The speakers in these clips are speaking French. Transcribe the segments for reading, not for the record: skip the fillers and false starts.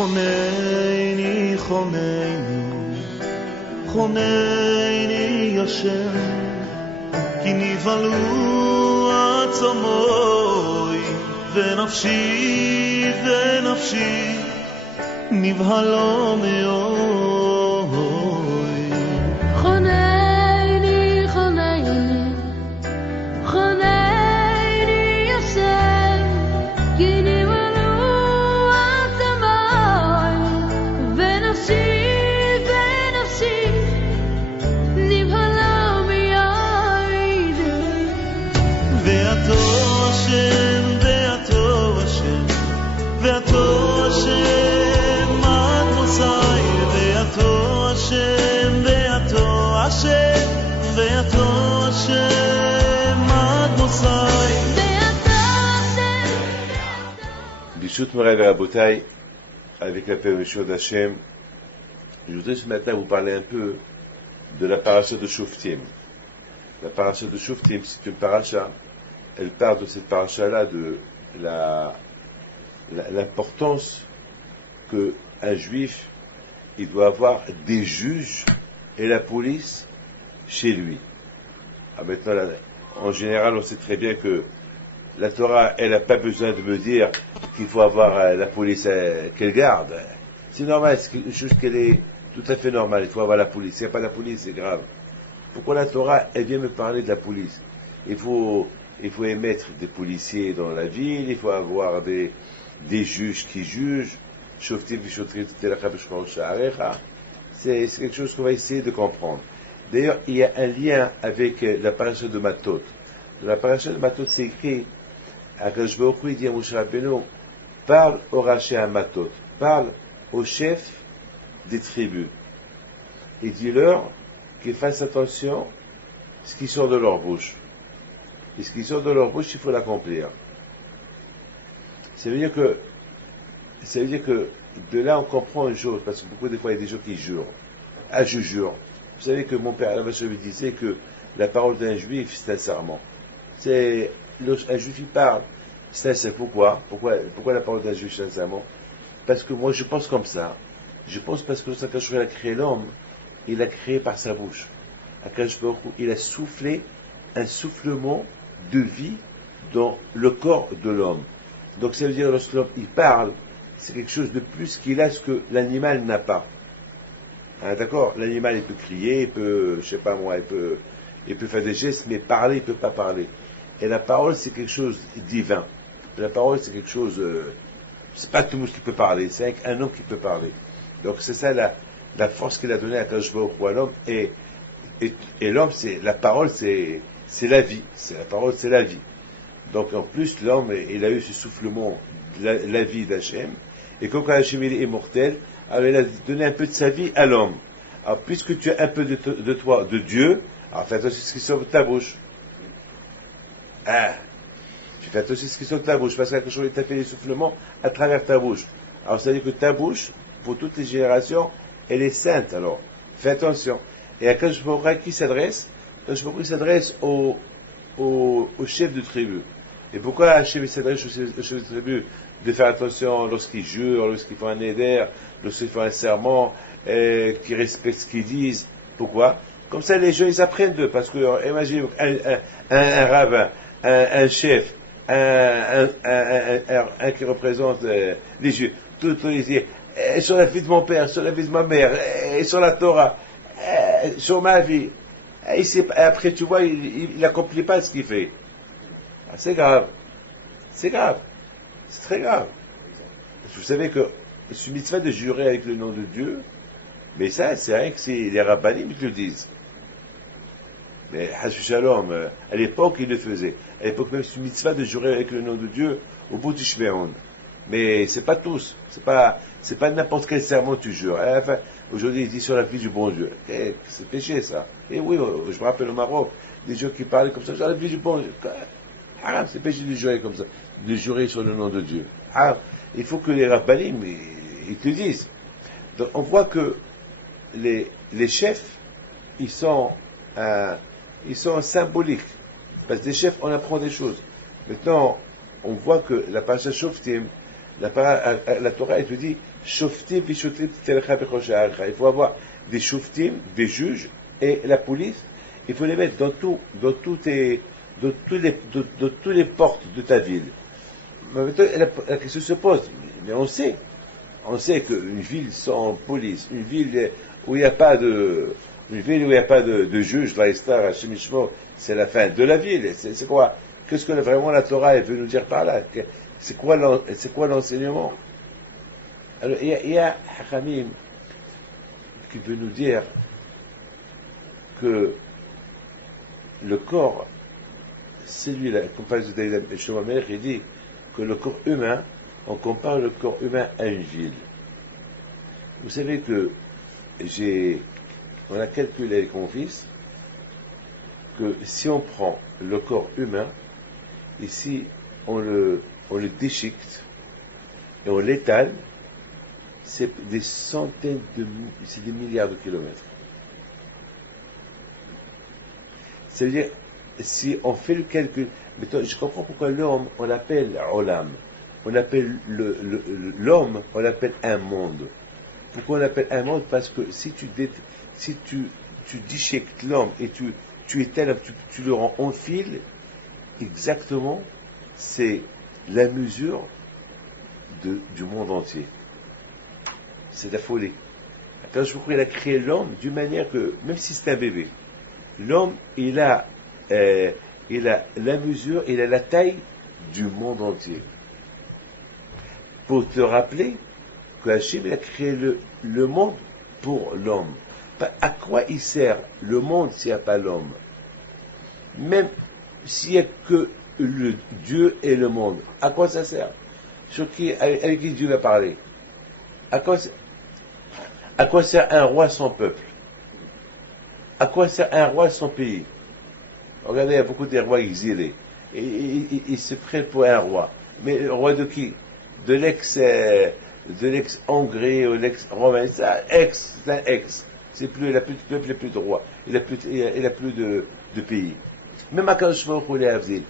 חונני, חונני, חונני השם, כי נבהלו עצמוי, ונפשי, ונפשי, נבהלו מאוד. חונני, חונני, חונני השם, כי נבהלו עצמוי, ונפשי, ונפשי, נבהלו מאוד. ואתו השם, ואתו השם, ואתו השם עד מוסאי, ואתו השם, ואתו השם, ואתו השם עד מוסאי. Bishut Moray Verabotai, avec la permission d'Hachem, je voudrais ce matin vous parler un peu de la paracha de Shoftim. La paracha de Shoftim, c'est une paracha, elle part de cette paracha-là de l'importance qu'un juif, il doit avoir des juges et la police chez lui. Ah, maintenant, en général, on sait très bien que la Torah, elle n'a pas besoin de me dire qu'il faut avoir la police qu'elle garde. C'est normal, c'est une chose qu'elle est tout à fait normale. Il faut avoir la police. S'il n'y a pas la police, c'est grave. Pourquoi la Torah, elle vient me parler de la police? Il faut émettre des policiers dans la ville, il faut avoir des juges qui jugent. C'est quelque chose qu'on va essayer de comprendre. D'ailleurs, il y a un lien avec la paracha de Matot. Dans la paracha de Matot, c'est écrit, Akadosh Baruch Hu dit à Moshe Rabbeinu, parle au Raché à Matot, parle au chef des tribus, et dis-leur qu'ils fassent attention à ce qui sort de leur bouche. Et ce qui sort de leur bouche, il faut l'accomplir. Ça veut dire que de là, on comprend une chose, parce que beaucoup de fois, il y a des gens qui jurent. Ah, je jure. Vous savez que mon père, la lui disait que la parole d'un juif, c'est un serment. Un juif, il parle. C'est pourquoi la parole d'un juif, c'est un serment? Parce que moi, je pense comme ça. Je pense parce que lorsqu'Akadosh Baruch Hu a créé l'homme, il l'a créé par sa bouche. Akadosh Baruch Hu, il a soufflé un soufflement de vie dans le corps de l'homme. Donc ça veut dire, lorsque l'homme, il parle, c'est quelque chose de plus qu'il a ce que l'animal n'a pas. Hein, d'accord? L'animal, il peut crier, il peut, je sais pas moi, il peut faire des gestes, mais parler, il peut pas parler. Et la parole, c'est quelque chose de divin. La parole, c'est quelque chose, c'est pas tout le monde qui peut parler, c'est un homme qui peut parler. Donc c'est ça la force qu'il a donnée à Akadosh Baruch Hu à l'homme, et l'homme, c'est, la parole, c'est la vie. La parole, c'est la vie. Donc en plus, l'homme, il a eu ce soufflement, la vie d'Hachem, et quand Hachem est immortel, alors il a donné un peu de sa vie à l'homme. Alors puisque tu as un peu de toi, de Dieu, alors fais attention à ce qui sort de ta bouche. Ah, tu fais attention à ce qui sort de ta bouche, parce que quelque chose t'a fait des soufflements à travers ta bouche. Alors ça veut dire que ta bouche, pour toutes les générations, elle est sainte, alors fais attention. Et à Akadosh Baruch Hu, à qui s'adresse? Akadosh Baruch Hu s'adresse au chef de tribu. Et pourquoi Hachem s'adresse au chef de tribu de faire attention lorsqu'ils jurent, lorsqu'ils font un éder, lorsqu'ils font un serment, qu'ils respectent ce qu'ils disent? Pourquoi? Comme ça, les gens, ils apprennent d'eux. Parce que, imaginez, un rabbin, un chef, un qui représente les Juifs, tout ils disent, sur la vie de mon père, sur la vie de ma mère, sur la Torah, sur ma vie. Et après, tu vois, il n'accomplit pas ce qu'il fait. Ah, c'est grave. C'est grave. C'est très grave. Vous savez que ce mitzvah de jurer avec le nom de Dieu, mais ça, c'est rien que les rabbanim qui le disent. Mais Hashu Shalom, à l'époque, ils le faisaient. À l'époque, même ce mitzvah de jurer avec le nom de Dieu, au bout du Shmeon. Mais c'est pas tous. C'est pas n'importe quel serment tu jures. Enfin, aujourd'hui, ils disent sur la vie du bon Dieu. C'est péché, ça. Et oui, je me rappelle au Maroc, des gens qui parlaient comme ça, sur la vie du bon Dieu. Haram, c'est péché de jurer comme ça, de jurer sur le nom de Dieu. Haram. Il faut que les rabbanim, ils te disent. Donc, on voit que les chefs, ils sont symboliques. Parce que des chefs, on apprend des choses. Maintenant, on voit que la paracha Shoftim, La Torah, elle te dit, Shoftim v'shoftim titelecha bechol sha'arecha. Il faut avoir des shoftim, des juges, et la police, il faut les mettre dans toutes les portes de ta ville. Mais maintenant, la question se pose, mais on sait qu'une ville sans police, une ville où il n'y a pas de juge, l'Aïstar, Hachem Ishmo, c'est la fin de la ville. C'est quoi? Qu'est-ce que vraiment la Torah elle veut nous dire par là? C'est quoi l'enseignement? Alors, il y a Hachamim qui veut nous dire que le corps, c'est lui, la comparaison de Shlomo Melech, il dit que le corps humain, on compare le corps humain à une ville. Vous savez que on a calculé avec mon fils que si on prend le corps humain, ici, on le déchiquette et on l'étale, c'est des centaines c'est des milliards de kilomètres. Ça veut dire, si on fait le calcul, mais je comprends pourquoi l'homme, on l'appelle Olam. On appelle l'homme, on l'appelle un monde. Pourquoi on l'appelle un monde? Parce que si tu déchiquetes l'homme et tu étales, tu le rends en fil, exactement, c'est la mesure du monde entier. C'est la folie. Quand je crois qu'il a créé l'homme d'une manière que, même si c'est un bébé, l'homme, il a la mesure, il a la taille du monde entier. Pour te rappeler que Hachem, il a créé le monde pour l'homme. À quoi il sert le monde s'il n'y a pas l'homme? Même s'il n'y a que le Dieu et le monde, à quoi ça sert? Avec qui Dieu va parler? À quoi sert un roi sans peuple? À quoi sert un roi sans pays? Regardez, il y a beaucoup de rois exilés. Et ils se prennent pour un roi. Mais le roi de qui? De l'ex-Hongrie ou l'ex-Romain. C'est un ex. Il n'a plus de peuple, il n'a plus de roi. Il n'a plus de pays. Même à Kadosh Baruch Hu,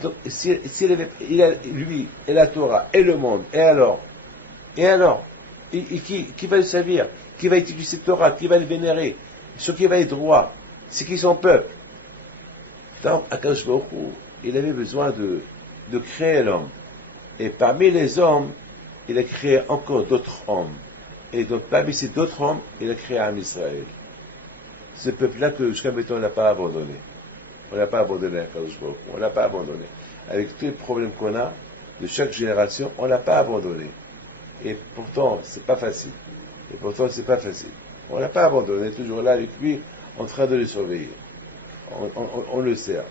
donc, il a lui, et la Torah, et le monde, et alors, qui va le servir? Qui va étudier cette Torah? Qui va le vénérer? Sur qui va être roi? C'est qui son peuple? Donc, Akadosh Baruch Hu, il avait besoin de créer l'homme. Et parmi les hommes, il a créé encore d'autres hommes. Et donc, parmi ces d'autres hommes, il a créé un Israël. Ce peuple-là que jusqu'à maintenant, on n'a pas abandonné. On n'a pas abandonné Akadosh Baruch Hu. On n'a pas abandonné. Avec tous les problèmes qu'on a, de chaque génération, on n'a pas abandonné. Et pourtant, c'est pas facile. On n'a pas abandonné. On est toujours là avec lui, en train de le surveiller. On le sert.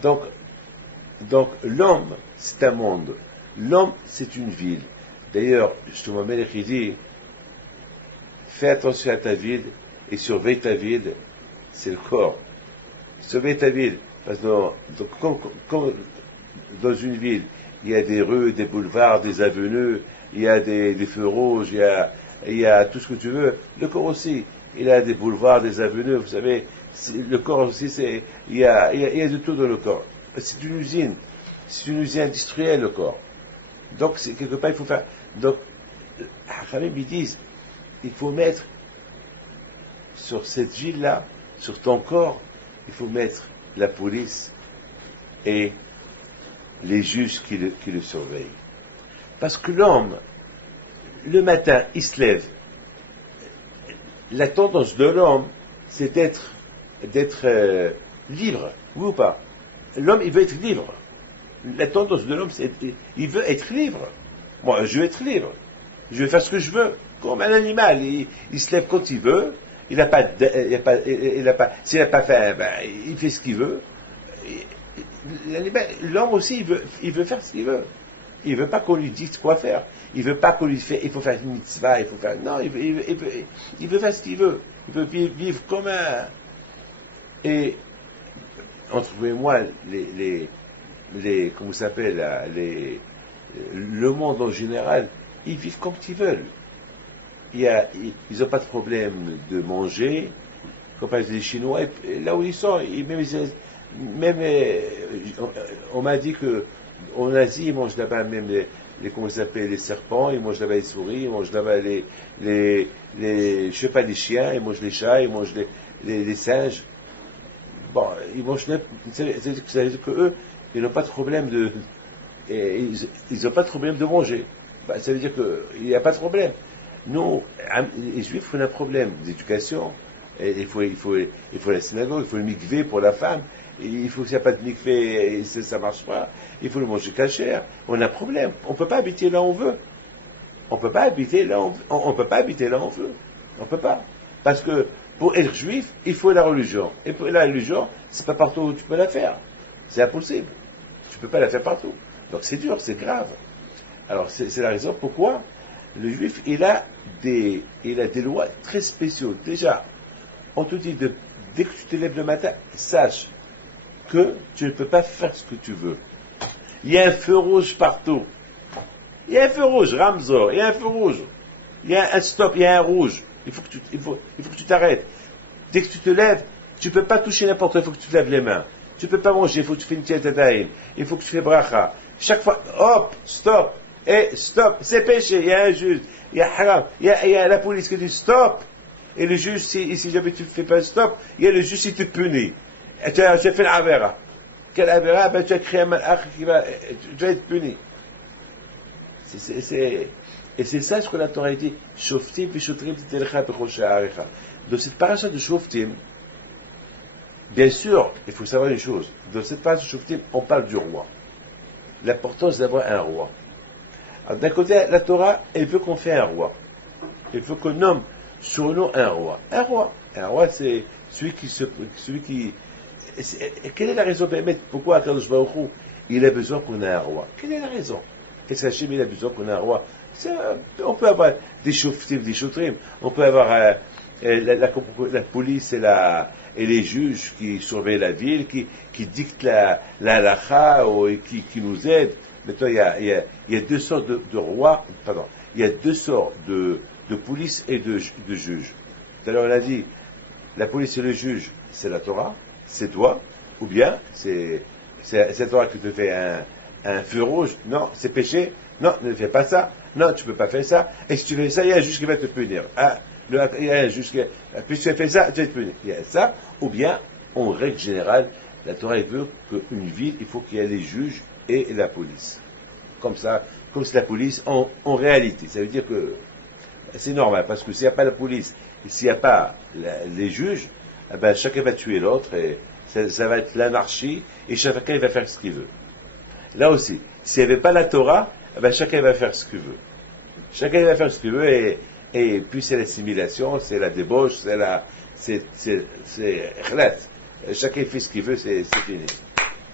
Donc l'homme, c'est un monde. L'homme, c'est une ville. D'ailleurs, Shlomo Melech, il dit, fais attention à ta ville et surveille ta ville, c'est le corps. Surveille ta ville. Parce que comme dans une ville, il y a des rues, des boulevards, des avenues, il y a des feux rouges, il y a tout ce que tu veux. Le corps aussi, il a des boulevards, des avenues, vous savez. Le corps aussi, il y a de tout dans le corps. C'est une usine industrielle, le corps. Donc, quelque part, il faut faire. Donc, Hachamim, ils disent, il faut mettre sur cette ville-là, sur ton corps, il faut mettre la police et les juges qui le surveillent. Parce que l'homme, le matin, il se lève. La tendance de l'homme, c'est d'être libre, oui ou pas? L'homme, il veut être libre. La tendance de l'homme, c'est il veut être libre. Moi, je veux être libre. Je veux faire ce que je veux. Comme un animal, il se lève quand il veut. S'il n'a pas faim, il fait ce qu'il veut. L'homme aussi, il veut faire ce qu'il veut. Il veut pas qu'on lui dise quoi faire. Il veut pas qu'on lui dise, il faut faire une mitzvah, non, il veut faire ce qu'il veut. Il veut vivre comme un. Et entre vous et moi, comment ça s'appelle, le monde en général, ils vivent comme ils veulent. Ils n'ont pas de problème de manger, comme par exemple les Chinois, là où ils sont, on m'a dit que en Asie, ils mangent là-bas même comment ils s'appellent, les serpents, ils mangent là-bas les souris, ils mangent là-bas je sais pas, les chiens, ils mangent les chats, ils mangent les singes. Bon, ils mangent, ça veut dire que eux, ils n'ont pas de problème ils n'ont pas de problème de manger. Bah, ça veut dire qu'il n'y a pas de problème. Nous, les juifs, on a un problème d'éducation. Il faut la synagogue, il faut le mikvé pour la femme. Il faut, s'il n'y a pas de mikvé, ça ne marche pas. Il faut le manger cachère. On a un problème. On ne peut pas habiter là où on veut. On ne peut pas habiter là où on peut pas habiter là où on veut. On ne peut pas. Parce que pour être juif, il faut la religion. Et pour la religion, c'est pas partout où tu peux la faire. C'est impossible. Tu ne peux pas la faire partout. Donc c'est dur, c'est grave. Alors c'est la raison pourquoi le juif, il a des lois très spéciaux. Déjà, on te dit, dès que tu te lèves le matin, sache que tu ne peux pas faire ce que tu veux. Il y a un feu rouge partout. Il y a un feu rouge, Ramzor, il y a un feu rouge. Il y a un stop, il y a un rouge. Il faut que tu t'arrêtes. Dès que tu te lèves, tu ne peux pas toucher n'importe quoi, il faut que tu te lèves les mains. Tu ne peux pas manger, il faut que tu fasses une tiatataïm. Il faut que tu fais bracha. Chaque fois, hop, stop, et stop, c'est péché, il y a un juge, il y a haram, il y a la police qui dit stop. Et le juge, si jamais tu ne fais pas stop, il y a le juge qui te punit. Tu as fait l'avera. Quelle avera? Ben, tu as créé un malach tu vas être puni. Et c'est ça ce que la Torah dit. Shoftim v'shotrim titelecha b'choshe ha'arecha. Dans cette paracha de Shoftim, bien sûr, il faut savoir une chose. Dans cette paracha de Shoftim, on parle du roi. L'importance d'avoir un roi. Alors, d'un côté, la Torah, elle veut qu'on fait un roi. Elle veut qu'on nomme sur nous un roi. Un roi. Un roi, c'est celui qui quelle est la raison, pourquoi Akadosh Baruch Hu, il a besoin qu'on ait un roi? Quelle est la raison? Qu'est-ce qu'Hachem, il a besoin qu'on ait un roi? On peut avoir des shoftim, des shotrim, on peut avoir la police et les juges qui surveillent la ville, qui dictent la halakha, et qui nous aident. Maintenant, il y a deux sortes de rois, pardon, il y a deux sortes de police et de juges. Tout à l'heure, on a dit, la police et le juge, c'est la Torah, c'est toi, ou bien c'est la Torah qui te fait un feu rouge, non, c'est péché, non, ne fais pas ça, non, tu peux pas faire ça, et si tu fais ça, il y a un juge qui va te punir. Il y a un juge qui, puis tu as fait ça, tu vas te punir. Il y a ça, ou bien, en règle générale, la Torah veut qu'une ville, il faut qu'il y ait les juges et la police. Comme ça, comme c'est la police en réalité. Ça veut dire que c'est normal, parce que s'il n'y a pas la police, et s'il n'y a pas les juges, eh ben, chacun va tuer l'autre, et ça va être l'anarchie, et chacun va faire ce qu'il veut. Là aussi, s'il n'y avait pas la Torah, eh ben, chacun va faire ce qu'il veut. Chacun va faire ce qu'il veut, et puis c'est l'assimilation, c'est la débauche, c'est khlat. Chacun fait ce qu'il veut, c'est fini.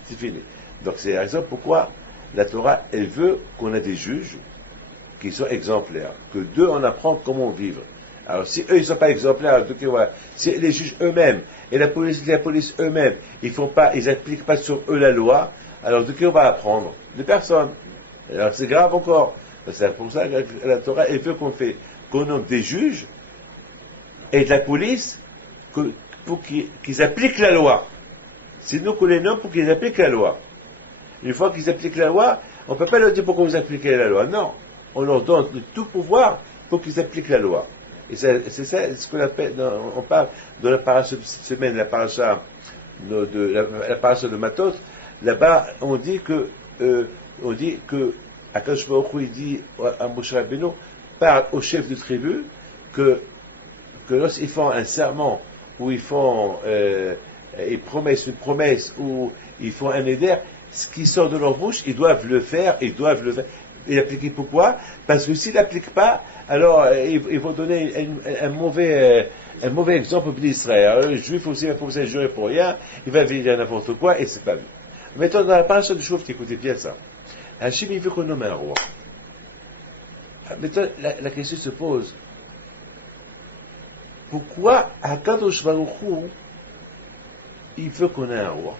C'est fini. Donc c'est la raison pourquoi la Torah, elle veut qu'on ait des juges qui sont exemplaires, que d'eux on apprend comment vivre. Alors si eux ils sont pas exemplaires, donc voilà, si les juges eux-mêmes et la police eux-mêmes, ils appliquent pas sur eux la loi, alors de qui on va apprendre? De personne. Alors c'est grave encore. C'est pour ça que la Torah elle veut qu'on nomme des juges et de la police pour qu'ils appliquent la loi. C'est nous qu'on les nomme pour qu'ils appliquent la loi. Une fois qu'ils appliquent la loi, on ne peut pas leur dire pourquoi vous appliquez la loi. Non. On leur donne de tout pouvoir pour qu'ils appliquent la loi. Et c'est ça ce qu'on appelle, on parle de la paracha de cette semaine, la paracha de Matot. Là-bas, on dit que Akadosh Baruch Hu, il dit à Moshe Rabbeinu, parle aux chefs de tribu que lorsqu'ils font un serment, où ils font une promesse, où ils font un éder, ce qui sort de leur bouche, ils doivent le faire. Et appliquer pourquoi? Parce que s'ils n'appliquent pas, alors ils vont donner un mauvais exemple pour l'Israël. Le juif aussi va commencer à jurer pour rien, il va dire n'importe quoi, et c'est pas bien. Maintenant, dans la paracha de Shoftim, écoutez bien ça. Hachem, il veut qu'on nomme un roi. Maintenant, la question se pose. Pourquoi Akadosh Baruch Hu, il veut qu'on ait un roi?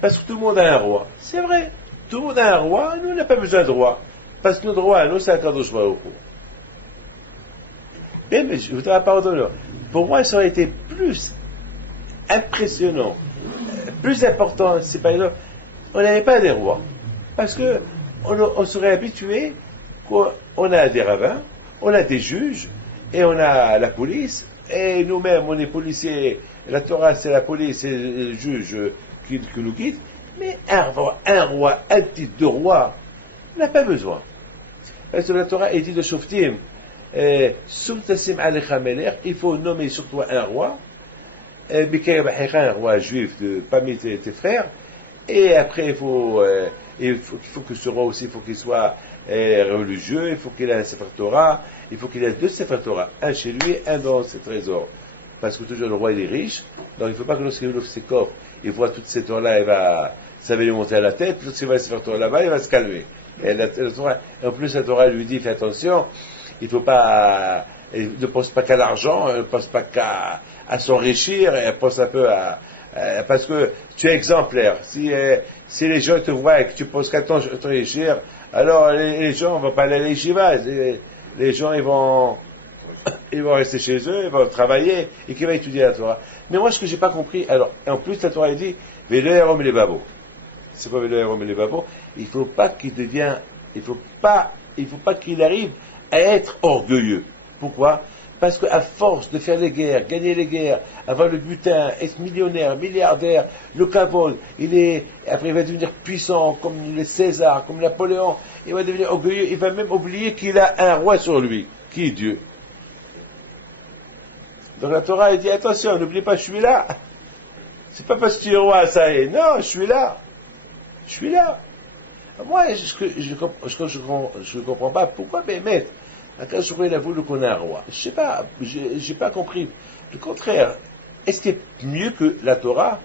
Parce que tout le monde a un roi. C'est vrai. Tout le monde a un roi, nous, on n'a pas besoin de roi. Parce que notre roi, nous, c'est Akadosh Baruch Hu. Bien, mais je voudrais pas ordonner. Pour moi, ça aurait été plus impressionnant, plus important, c'est par exemple, on n'avait pas des rois. Parce que on serait habitué qu'on a des rabbins, on a des juges, et on a la police, et nous-mêmes, on est policiers. La Torah, c'est la police et le juge qui nous guide. Mais un roi, un titre de roi, n'a pas besoin. Parce que la Torah est dit de Shoftim, il faut nommer sur toi un roi, un roi juif parmi tes frères, et après il faut que ce roi aussi, il faut qu'il soit religieux, il faut qu'il ait un Sefer Torah, il faut qu'il ait 2 Sefer Torah, un chez lui, un dans ses trésors. Parce que toujours le roi il est riche, donc il ne faut pas que lorsqu'il ouvre ses coffres, il voit toutes ces Torahs-là, ça va lui monter à la tête, lorsqu'il va se faire Torah là-bas, il va se calmer. Et en plus la Torah lui dit, fais attention, il faut pas, ne pense pas qu'à l'argent, ne pense pas qu'à s'enrichir, elle pense un peu parce que tu es exemplaire. Si les gens te voient et que tu penses qu'à t'enrichir, alors les gens vont pas aller à l'Yeshiva, les gens ils vont rester chez eux, ils vont travailler, et qui va étudier la Torah. Mais moi, ce que j'ai pas compris, alors, et en plus, la Torah, elle dit, Velo Yarom les babos. C'est pas Velo Yarom les babos. Il faut pas qu'il arrive à être orgueilleux. Pourquoi? Parce qu'à force de faire les guerres, gagner les guerres, avoir le butin, être millionnaire, milliardaire, le kavod, après il va devenir puissant, comme les César, comme Napoléon, il va devenir orgueilleux, il va même oublier qu'il a un roi sur lui, qui est Dieu. Donc la Torah, elle dit, attention, n'oublie pas, je suis là. C'est pas parce que tu es roi, ça y est. Non, je suis là. Je suis là. Moi, je comprends pas pourquoi, mais Akash il a voulu qu'on ait un roi. Je sais pas, j'ai pas compris. Le contraire, est-ce qu'il est mieux que la Torah?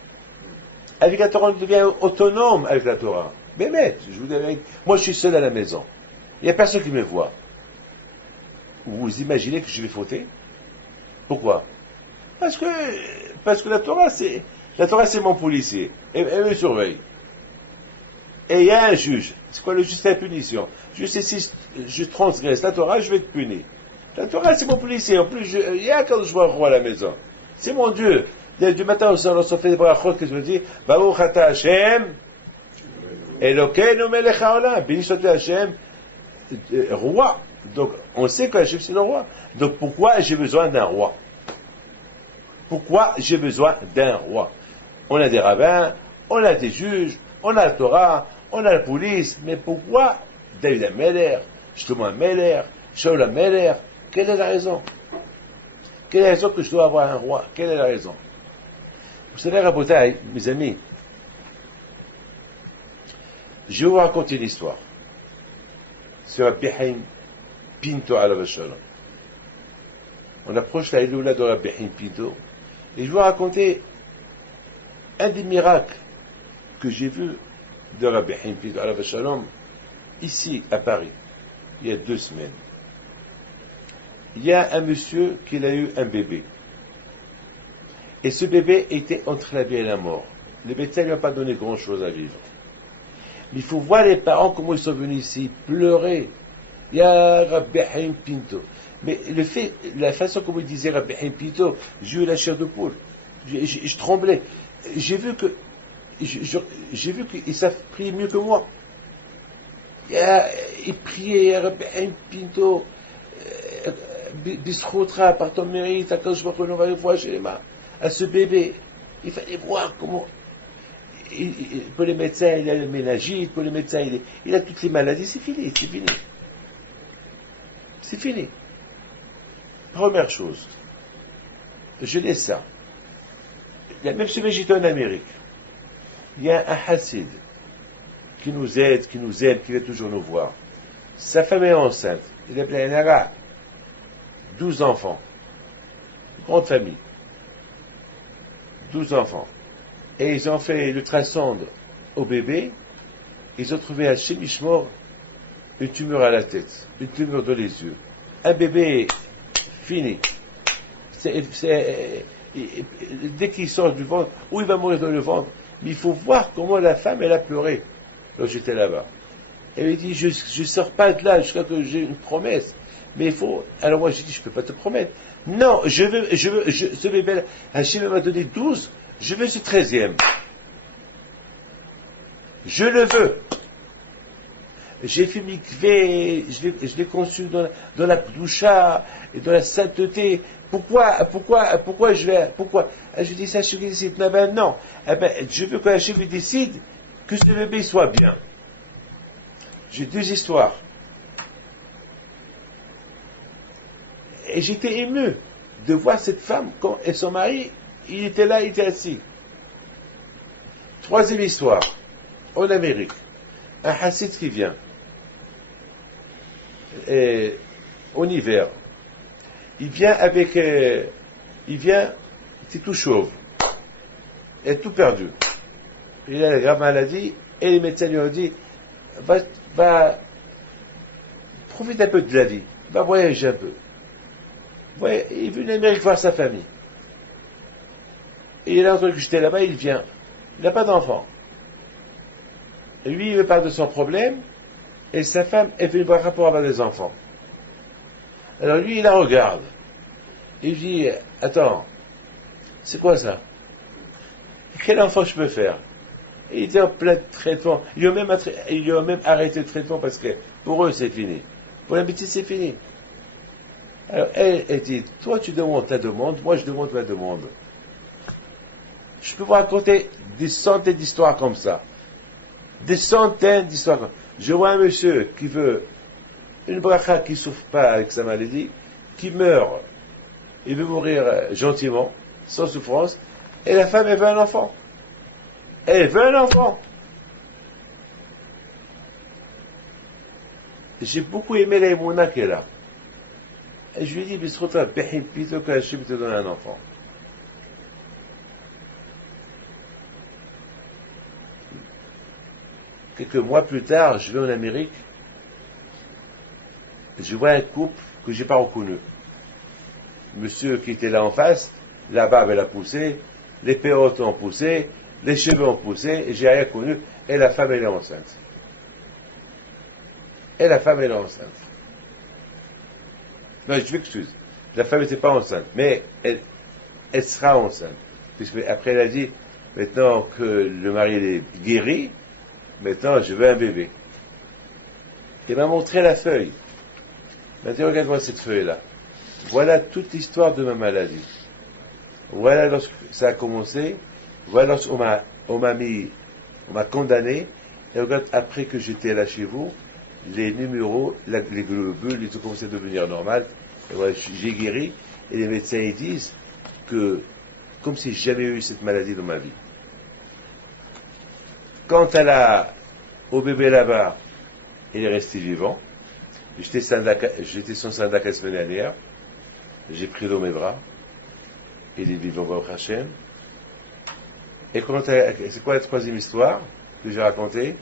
Avec la Torah, on devient autonome avec la Torah. Mais je vous dis, moi je suis seul à la maison. Il n'y a personne qui me voit. Vous imaginez que je vais fauter? Pourquoi? Parce que la Torah c'est mon policier. Elle me surveille. Et il y a un juge. C'est quoi le juge? C'est la punition. Je sais si je transgresse la Torah, je vais être puni. La Torah c'est mon policier. En plus, il y a quand je vois un roi à la maison. C'est mon Dieu. Du matin au soir, on se fait des brachot que je me dis, Baruch ata Hashem, Elokeinu melech haolam. Béni soit-tu Hashem, roi. Donc, on sait que Hashem c'est le roi. Donc, pourquoi j'ai besoin d'un roi? Pourquoi j'ai besoin d'un roi? On a des rabbins, on a des juges, on a la Torah, on a la police, mais pourquoi David Ameler, Shlomo Ameler, Shaul Ameler? Quelle est la raison? Quelle est la raison que je dois avoir un roi? Quelle est la raison? Vous savez, Rabotai, mes amis, je vais vous raconter une histoire sur Rabbi Chaim Pinto alav shalom. On approche la Eloula de Rabbi Chaim Pinto, et je vais vous raconter un des miracles que j'ai vu de Rabbi Chaim Pinto alav shalom ici à Paris, il y a 2 semaines. Il y a un monsieur qui a eu un bébé. Et ce bébé était entre la vie et la mort. Les médecins ne lui ont pas donné grand-chose à vivre. Mais il faut voir les parents comment ils sont venus ici pleurer. Il y a Rabbi Chaim Pinto. Mais la façon comme il disait Rabbi Chaim Pinto, j'ai eu la chair de poule. Je tremblais. J'ai vu qu'ils savent prier mieux que moi. Il priait Rabbi Chaim Pinto. Bisroutra, par ton mérite, à cause de va voir chez les mains, à ce bébé. Il fallait voir comment. Pour les médecins, il a le méningite, pour les médecins, il a toutes les maladies. C'est fini. C'est fini. Première chose, je laisse ça. Même si j'étais en Amérique, il y a un Hassid qui nous aide, qui nous aime, qui veut toujours nous voir. Sa femme est enceinte. Il est plein d'ara. 12 enfants. Grande famille. 12 enfants. Et ils ont fait l'ultrasonde au bébé. Ils ont trouvé à Shemishmor une tumeur à la tête, une tumeur dans les yeux. Un bébé fini. Dès qu'il sort du ventre, ou il va mourir dans le ventre. Mais il faut voir comment la femme, elle a pleuré quand j'étais là-bas. Elle lui dit, je ne sors pas de là jusqu'à que j'ai une promesse. Mais il faut. Alors moi j'ai dit, je ne peux pas te promettre. Non, ce bébé-là, Hachem m'a donné 12, je veux ce 13e. Je le veux. j'ai fait mikvé, je l'ai conçu dans la doucha et dans la sainteté. Pourquoi je dis ça, je décide. Mais ben non. Eh ben, je veux que Hachem décide que ce bébé soit bien. J'ai deux histoires. Et j'étais ému de voir cette femme et son mari, il était là, il était assis. Troisième histoire, en Amérique. Un hassid qui vient. Et, en hiver. Il vient, c'est tout chauve. Et tout perdu. Il a la grave maladie, et les médecins lui ont dit, va, profite un peu de la vie, va voyager un peu. Ouais, il veut en Amérique voir sa famille. Et il a entendu que j'étais là-bas, il vient. Il n'a pas d'enfant. Et lui, il me parle de son problème, et sa femme est venue voir pour avoir des enfants. Alors lui, il la regarde. Il dit, attends, c'est quoi ça? Quel enfant je peux faire? Et il était en plein traitement. Ils lui ont même arrêté le traitement parce que pour eux, c'est fini. Pour la bêtise, c'est fini. Alors elle dit, toi tu demandes ta demande, moi je demande ma demande. Je peux vous raconter des centaines d'histoires comme ça. Des centaines d'histoires comme ça. Je vois un monsieur qui veut une bracha qui ne souffre pas avec sa maladie, qui meurt, il veut mourir gentiment, sans souffrance, et la femme, elle veut un enfant. Elle veut un enfant. J'ai beaucoup aimé la Emouna qu'elle a. Et je lui ai dit, mais c'est plutôt que Hachem te donne un enfant. Quelques mois plus tard, je vais en Amérique, je vois un couple que je n'ai pas reconnu. Monsieur qui était là en face, la barbe elle a poussé, les pérottes ont poussé, les cheveux ont poussé, et j'ai rien connu, et la femme elle est enceinte. Et la femme elle est enceinte. Non, je m'excuse. La femme n'était pas enceinte, mais elle sera enceinte. Puisque après elle a dit, maintenant que le mari est guéri, maintenant je veux un bébé. Il m'a montré la feuille. Il m'a dit, regarde-moi cette feuille-là. Voilà toute l'histoire de ma maladie. Voilà lorsque ça a commencé. Voilà lorsqu'on m'a condamné. Et regarde, après que j'étais là chez vous, les numéros, les globules, ils ont commencé à devenir normal. Et voilà, j'ai guéri. Et les médecins, ils disent que, comme si j'ai jamais eu cette maladie dans ma vie. Quant au bébé là-bas, il est resté vivant. J'étais son syndicat la semaine dernière. J'ai pris dans mes bras. Il est vivant au Hachem. Et c'est quoi la troisième histoire que j'ai racontée?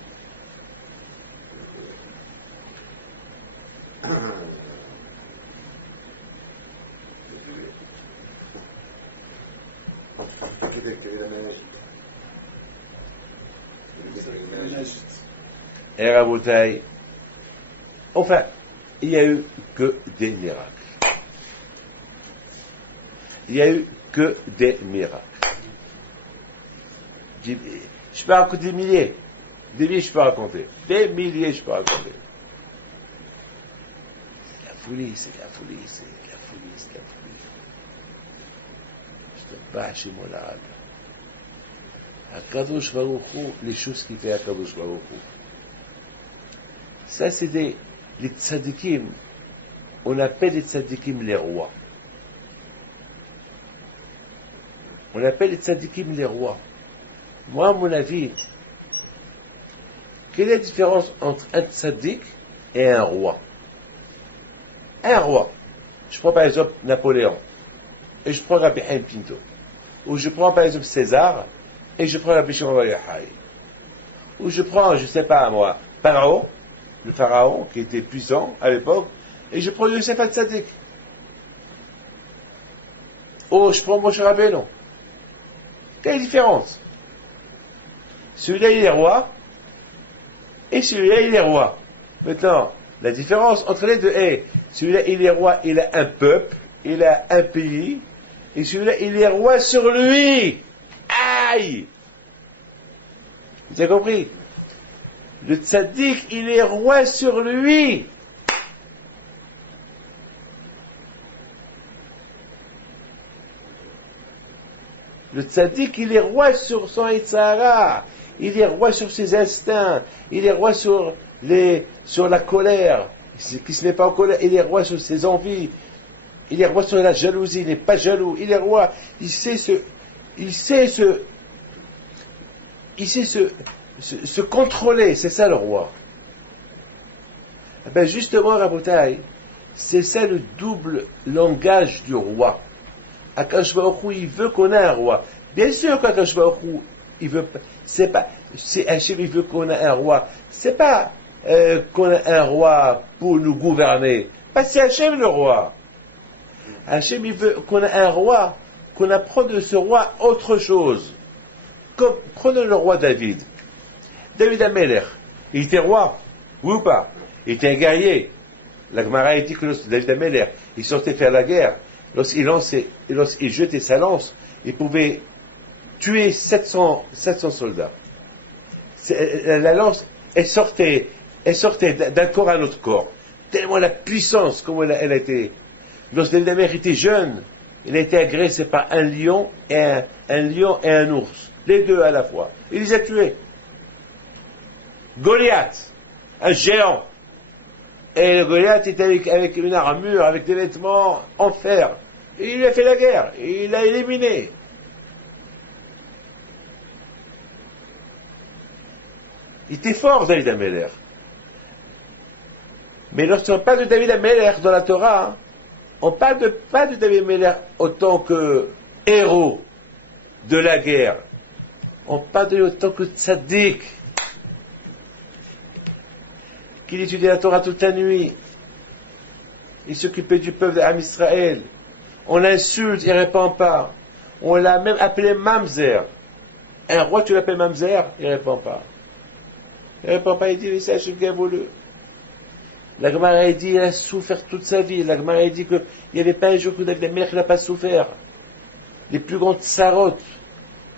Et Raboutaï. Enfin, il n'y a eu que des miracles. Il n'y a eu que des miracles. Je peux raconter des milliers. Des milliers, je peux raconter. Des milliers, je peux raconter. C'est la folie, c'est la folie, c'est la folie, c'est la folie. Je te bats chez mon arabe. Akadosh Baruch Hu, les choses qu'il fait à Akadosh Baruch Hu. Ça, c'est les tzadikim. On appelle les tzadikim les rois. On appelle les tzadikim les rois. Moi, à mon avis, quelle est la différence entre un tzadik et un roi? Un roi. Je prends par exemple Napoléon. Et je prends Rabbi Haim Pinto. Ou je prends par exemple César. Et je prends Rabbi Shimon Bar Yochai. Ou je prends, je ne sais pas moi, Pharaon, le pharaon qui était puissant à l'époque. Et je prends Yosef Hatzadik. Ou je prends Moshe Rabbeinu. Quelle différence? Celui-là, il est roi, et celui-là, il est roi. Maintenant, la différence entre les deux est, celui-là, il est roi, il a un peuple, il a un pays, et celui-là, il est roi sur lui. Aïe! Vous avez compris? Le tzaddik, il est roi sur lui. Le tzaddik, il est roi sur son Yitzhara. Il est roi sur ses instincts. Il est roi sur la colère. Qui se met pas en colère. Il est roi sur ses envies. Il est roi sur la jalousie. Il n'est pas jaloux. Il est roi. Il sait se contrôler. C'est ça le roi. Ben justement, Rabotai, c'est ça le double langage du roi. Akadosh Baruch Hu, il veut qu'on ait un roi. Bien sûr qu'Akadosh Baruch Hu, il veut pas, c'est Hachem, il veut qu'on ait un roi. C'est pas qu'on ait un roi pour nous gouverner. Parce que c'est Hachem le roi. Hachem, il veut qu'on ait un roi, qu'on apprenne de ce roi autre chose. Comme, prenons le roi David. David Ameler, il était roi, oui ou pas? Il était un guerrier. La Gemara dit que lorsque David Ameler, il sortait faire la guerre, lorsqu'il jetait sa lance, il pouvait tuer 700 soldats. La lance, elle sortait d'un corps à un autre corps. Tellement la puissance, comme elle a été. Lorsque David Ameler était jeune, il a été agressé par un lion et un ours. Les deux à la fois. Il les a tués. Goliath, un géant. Et le Goliath était avec une armure, avec des vêtements en fer. Et il a fait la guerre. Et il l'a éliminé. Il était fort, David Ameler. Mais lorsqu'on parle de David Ameler dans la Torah, on parle pas de David Ameler autant que héros de la guerre. On parle de lui autant que tzaddik, qu'il étudiait la Torah toute la nuit. Il s'occupait du peuple d'Am Israël. On l'insulte, il ne répond pas. On l'a même appelé Mamzer. Un roi, tu l'appelles Mamzer, il ne répond pas. Il ne répond pas, il dit, c'est Hachem qui a voulu. La Gemara dit, il a souffert toute sa vie. La Gemara dit qu'il n'y avait pas un jour que David Ameler n'a pas souffert. Les plus grandes tsarotes,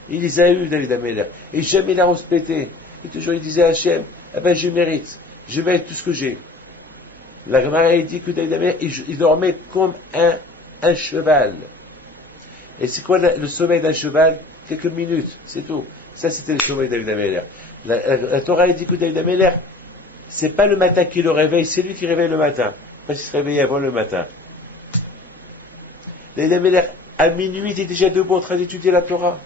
il les a eu, David Ameler. Et jamais il a respecté. Et toujours il disait à Hachem, eh ben je mérite tout ce que j'ai. La Gemara dit que David Ameler, il dormait comme un cheval. Et c'est quoi le sommeil d'un cheval? Quelques minutes, c'est tout. Ça, c'était le sommeil de David Ameler. La Torah dit que David Ameler, c'est pas le matin qui le réveille, c'est lui qui réveille le matin. Parce qu'il se réveillait avant le matin. David Ameler, à minuit, il était déjà debout en train d'étudier la Torah.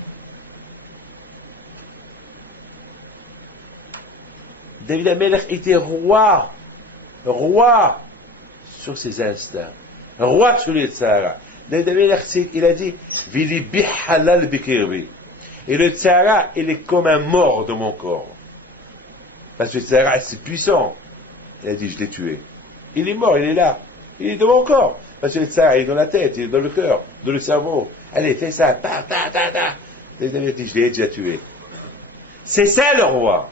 David Ameler était roi sur ses instincts, roi sur les Tzahara. David Ameler, il a dit, Vili bi halal bikirbi. Et le Tzahara, il est comme un mort dans mon corps. Parce que le Tzahara, c'est puissant. Il a dit, je l'ai tué. Il est mort, il est là. Il est dans mon corps. Parce que le Tzahara, il est dans la tête, il est dans le cœur, dans le cerveau. Allez, fais ça. David Ameler dit, je l'ai déjà tué. C'est ça le roi.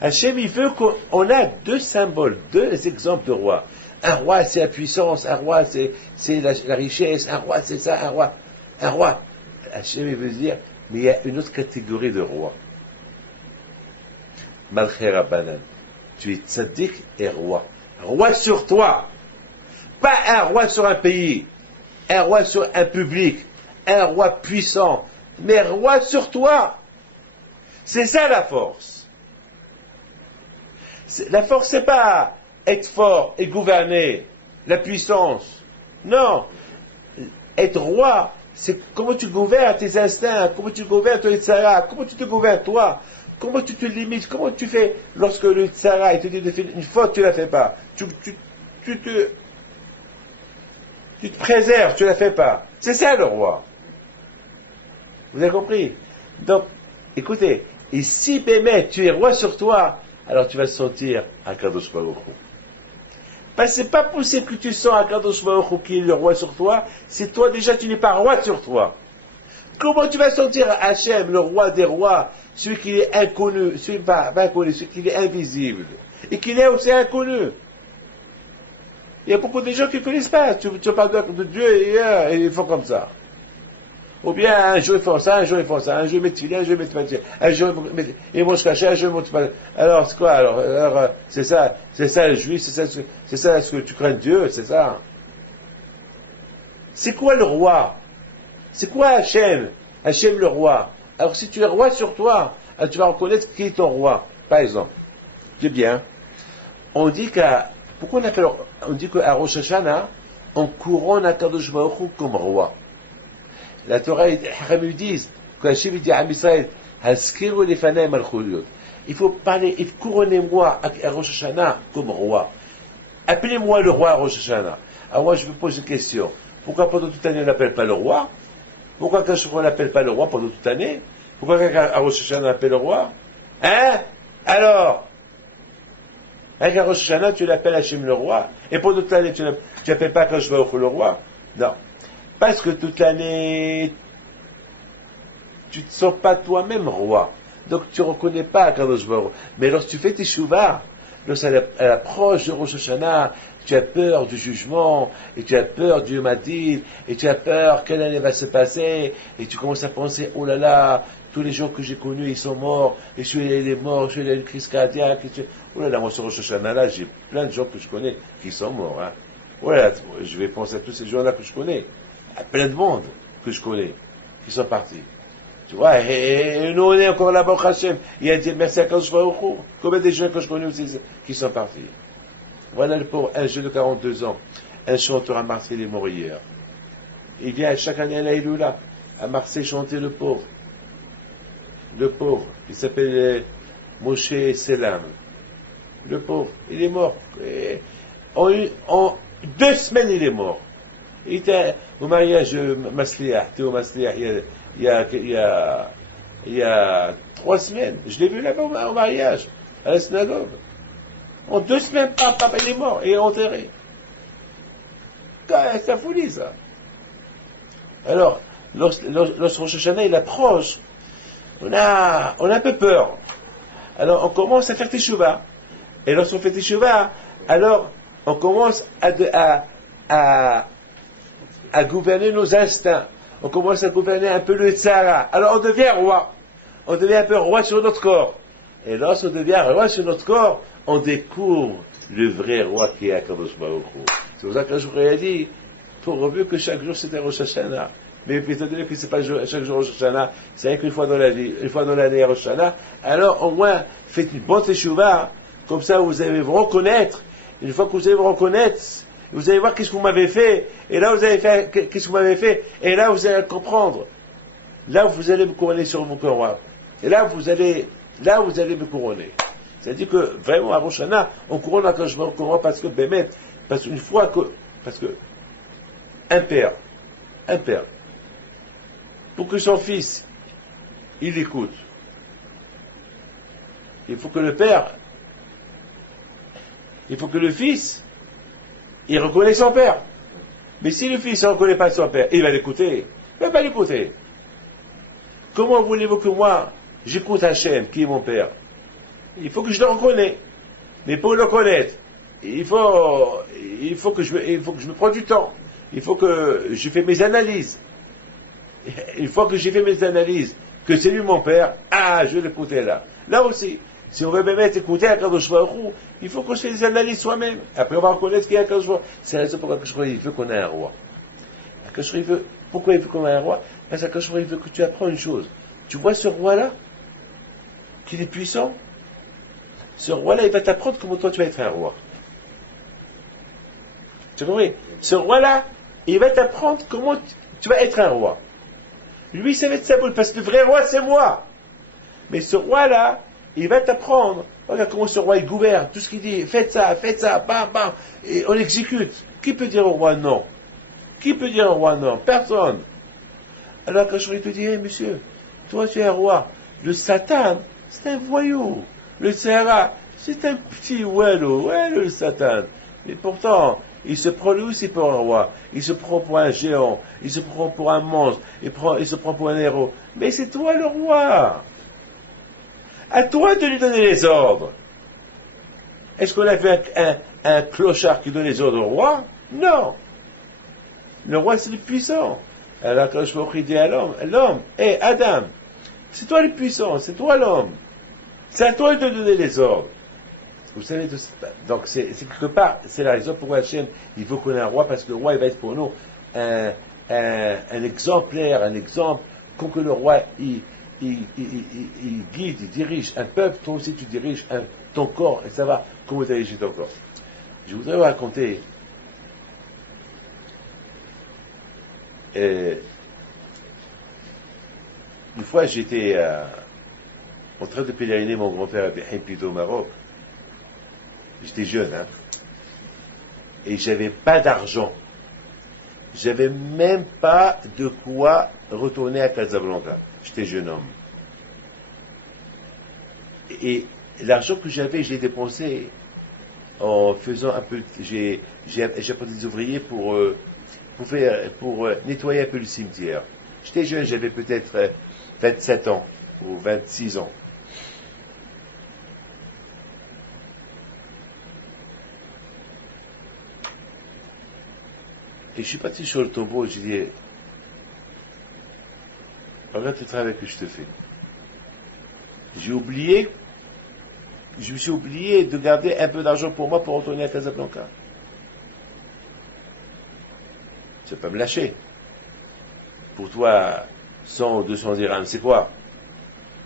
Hachem, il veut qu'on a deux symboles, deux exemples de roi. Un roi, c'est la puissance. Un roi, c'est la richesse. Un roi, c'est ça. Un roi. Hachem, il veut dire, mais il y a une autre catégorie de roi. Malché Rabbanan. Tu es tzaddik et roi. Roi sur toi. Pas un roi sur un pays. Un roi sur un public. Un roi puissant. Mais roi sur toi. C'est ça la force. La force, c'est pas être fort et gouverner, la puissance. Non. Être roi, c'est comment tu gouvernes tes instincts, comment tu gouvernes ton Yitzhara, comment tu te gouvernes toi, comment tu te limites, comment tu fais lorsque le Yitzhara te dit de faire une faute, tu ne la fais pas. Tu te préserves, tu ne la fais pas. C'est ça le roi. Vous avez compris? Donc, écoutez, et si Bémet, tu es roi sur toi, alors tu vas sentir Akadosh Baruch Hu. Parce que c'est pas possible que tu sens Akadosh Baruch Hu qui est le roi sur toi, c'est toi déjà tu n'es pas roi sur toi. Comment tu vas sentir Hachem, le roi des rois, celui qui est inconnu, celui pas inconnu, celui qui est invisible, et qui est aussi inconnu? Il y a beaucoup de gens qui ne connaissent pas. Tu parles de Dieu et ils font comme ça. Ou bien un jour ils font ça, un jour ils font ça, un jour ils mettent filé, un jour ils mettent pas de filé, un jour ils mangent caché, un jour ils mangent pas. Alors c'est quoi alors c'est ça le juif, c'est ça ce que tu crains Dieu, c'est ça. C'est quoi le roi? C'est quoi Hachem? Hachem le roi. Alors si tu es roi sur toi, alors tu vas reconnaître qui est ton roi. Par exemple, c'est bien. On dit on dit qu'à Rosh Hashanah, on couronne Akadosh Baruch Hu comme roi. La Torah, les Hachamim disent, quand Hachem dit à Israël, Haskiru lefanai malchuyot. Il faut parler, couronnez-moi à Rosh Hashanah comme roi. Appelez-moi le roi à Rosh Hashanah. Alors moi, je vous pose une question. Pourquoi pendant toute l'année on n'appelle pas le roi? Pourquoi quand on n'appelle pas le roi pendant toute l'année? Pourquoi à Rosh Hashanah on appelle le roi? Hein? Alors? Avec un Rosh Hashanah, tu l'appelles Hachem le roi, et pendant toute l'année, tu n'appelles pas Akadosh Baruch Hu le roi. Non. Parce que toute l'année, tu ne te sens pas toi-même roi. Donc tu ne reconnais pas Akadosh Baruch Hu. Mais lorsque tu fais tes shuvah, lorsqu'à l'approche de Rosh Hashanah, tu as peur du jugement, et tu as peur du Yom Hadin, et tu as peur quelle année va se passer, et tu commences à penser, oh là là, tous les gens que j'ai connus, ils sont morts, et celui-là, il est mort, celui-là, une crise cardiaque, oh là là, moi sur Rosh Hashanah, là, j'ai plein de gens que je connais qui sont morts, hein. Voilà, je vais penser à tous ces gens-là que je connais, à plein de monde que je connais, qui sont partis. Tu vois, et nous, on est encore là-bas, Hachem, il a dit, merci à Kadosh Baruch Hu. Combien de gens que je connais aussi qui sont partis? Voilà un jeune de 42 ans, un chanteur à Marseille, il est mort hier. Il vient chaque année à l'Aïloula, à Marseille, chanter le pauvre. Le pauvre, il s'appelle Moshe Selam. Le pauvre, il est mort. En 2 semaines, il est mort. Il était au mariage Masliach, Théo Masliach, il y a 3 semaines. Je l'ai vu là-bas au mariage, à la synagogue. En 2 semaines, papa, il est mort, et enterré. C'est la folie, ça. Alors, lorsque Rosh Hashanah, il approche, on a un peu peur. Alors, on commence à faire teshuva. Et lorsqu'on fait teshuva, alors, on commence à gouverner nos instincts. On commence à gouverner un peu le tzara. Alors, on devient roi. On devient un peu roi sur notre corps. Et lorsqu'on devient roi sur notre corps, on découvre le vrai roi qui est Akadosh Baruch Hu. C'est pour ça que je vous ai dit, pourvu que chaque jour c'était Rosh Hashanah. Mais étant donné que c'est pas chaque jour Rosh Hashanah, c'est rien qu'une fois dans l'année, Rosh Hashanah, alors au moins faites une bonne teshuva, comme ça vous allez vous reconnaître. Une fois que vous allez vous reconnaître, vous allez voir qu'est-ce que vous m'avez fait, et là vous allez faire qu'est-ce que vous m'avez fait, et là vous allez comprendre. Là vous allez me couronner sur mon roi. Et là vous allez me couronner. C'est-à-dire que vraiment à Rosh Hashanah, on couronne à Kadosh Baruch Hu parce que Bémet, parce que un père, pour que son fils, il écoute, il faut que le fils, il reconnaisse son père. Mais si le fils ne reconnaît pas son père, il va l'écouter. Il ne va pas l'écouter. Comment voulez-vous que moi, j'écoute Hachem, qui est mon père? Il faut que je le reconnais. Mais pour le connaître, il faut que je me prenne du temps. Il faut que je fais mes analyses. Une fois que j'ai fait mes analyses, que c'est lui mon père, je vais l'écouter là. Là aussi, si on veut même écouter Akadosh Baruch Hu, il faut qu'on fasse des analyses soi-même. Après, on va reconnaître qu'il y a Akadosh Baruch Hu. C'est la raison pourquoi Akadosh Baruch Hu veut qu'on ait un roi. Pourquoi il veut qu'on ait un roi? Parce qu'Akadosh Baruch Hu veut que tu apprennes une chose. Tu vois ce roi-là, qu'il est puissant? Ce roi-là, il va t'apprendre comment toi tu vas être un roi. Tu comprends? Ce roi-là, il va t'apprendre comment tu vas être un roi. Lui, ça va être sa boule, parce que le vrai roi, c'est moi. Mais ce roi-là, il va t'apprendre. Regarde comment ce roi, il gouverne. Tout ce qu'il dit, faites ça, bam, bam. Et on exécute. Qui peut dire au roi non? Qui peut dire au roi non? Personne. Alors quand je te dis, monsieur, toi tu es un roi. Le Satan, c'est un voyou. Le Sahara, c'est un petit ouello, le Satan. Et pourtant, il se prend lui aussi pour un roi. Il se prend pour un géant. Il se prend pour un monstre. Il se prend pour un héros. Mais c'est toi le roi. À toi de lui donner les ordres. Est-ce qu'on a vu un clochard qui donne les ordres au roi? Non. Le roi, c'est le puissant. Alors quand je me dit à l'homme, hé Adam, c'est toi le puissant, c'est toi l'homme. C'est à toi de donner les ordres. Vous savez, donc c'est quelque part, c'est la raison pourquoi Hachem, il veut qu'on ait un roi, parce que le roi, il va être pour nous un exemplaire, un exemple, comme que le roi, il guide, il dirige un peuple, toi aussi tu diriges ton corps, et ça va, comment diriger ton corps. Je voudrais vous raconter une fois j'étais en train de pèleriner mon grand-père à Behimpito au Maroc. J'étais jeune, hein, et j'avais pas d'argent. J'avais même pas de quoi retourner à Casablanca. J'étais jeune homme. Et l'argent que j'avais, je l'ai dépensé en faisant un peu. J'ai apporté des ouvriers pour nettoyer un peu le cimetière. J'étais jeune, j'avais peut-être 27 ans ou 26 ans. Et je suis parti sur le tombeau et j'ai dit, regarde le travail que je te fais. Je me suis oublié de garder un peu d'argent pour moi pour retourner à Casablanca. Tu vas pas me lâcher. Pour toi, 100 ou 200 dirhams, c'est quoi?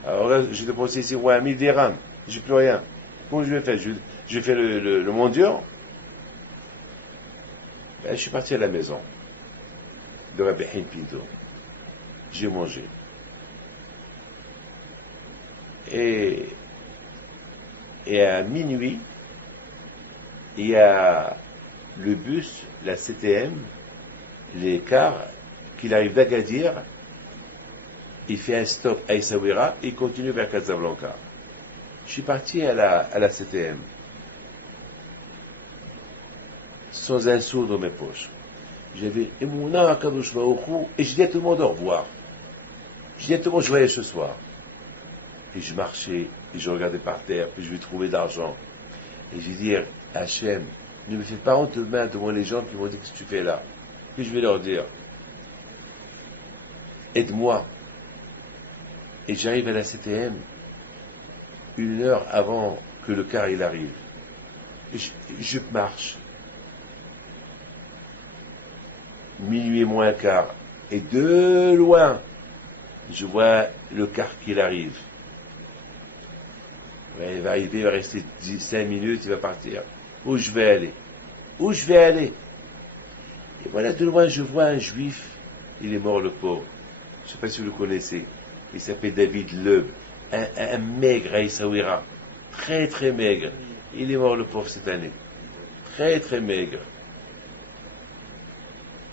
Alors là, j'ai dépensé ici, 1000 dirhams, j'ai plus rien. Comment je vais faire? Je fais le mendiant. Ben, je suis parti à la maison de Rabbi Himpito. J'ai mangé. Et à minuit, il y a le bus, la CTM, les cars, qu'il arrive d'Agadir, il fait un stop à Essaouira et il continue vers Casablanca. Je suis parti à la CTM, sans un sou dans mes poches. J'avais Emouna Kadosh Baruch Hu, et je dis à tout le monde au revoir. Je dis à tout le monde, je voyage ce soir. Et je marchais, et je regardais par terre, puis je vais trouver d'argent. Et je dis, Hachem, ne me fais pas honte demain devant les gens qui m'ont dit, qu'est-ce que tu fais là? Puis je vais leur dire, aide-moi. Et j'arrive à la CTM, 1 heure avant que le car il arrive. Et je marche. Minuit moins quart. Et de loin, je vois le car qui arrive. Ouais, il va arriver, il va rester 5 minutes, il va partir. Où je vais aller? Où je vais aller? Et voilà, de loin, je vois un juif. Il est mort, le pauvre. Je ne sais pas si vous le connaissez. Il s'appelle David Leub. Un maigre à Essaouira. Très, très maigre. Il est mort, le pauvre, cette année. Très, très maigre.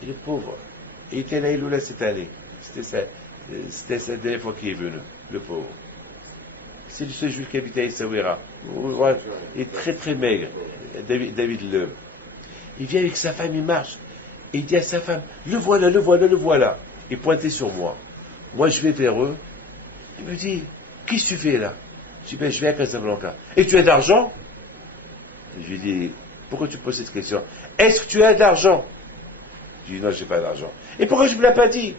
Il est pauvre. Il était là, il est là cette année. C'était sa dernière fois qu'il est venu, le pauvre. C'est le seul juif qui habitait à Essaouira. Il est très très maigre, David Leub. Il vient avec sa femme, il marche. Et il dit à sa femme, le voilà, le voilà, le voilà. Il pointait sur moi. Moi je vais vers eux. Il me dit, qu'est-ce que tu fais là? Je dis, ben je vais à Casablanca. Et tu as de l'argent? Je lui dis, pourquoi tu poses cette question? Est-ce que tu as de l'argent? Je dis, non, j'ai pas d'argent. Et pourquoi je ne me l'ai pas dit?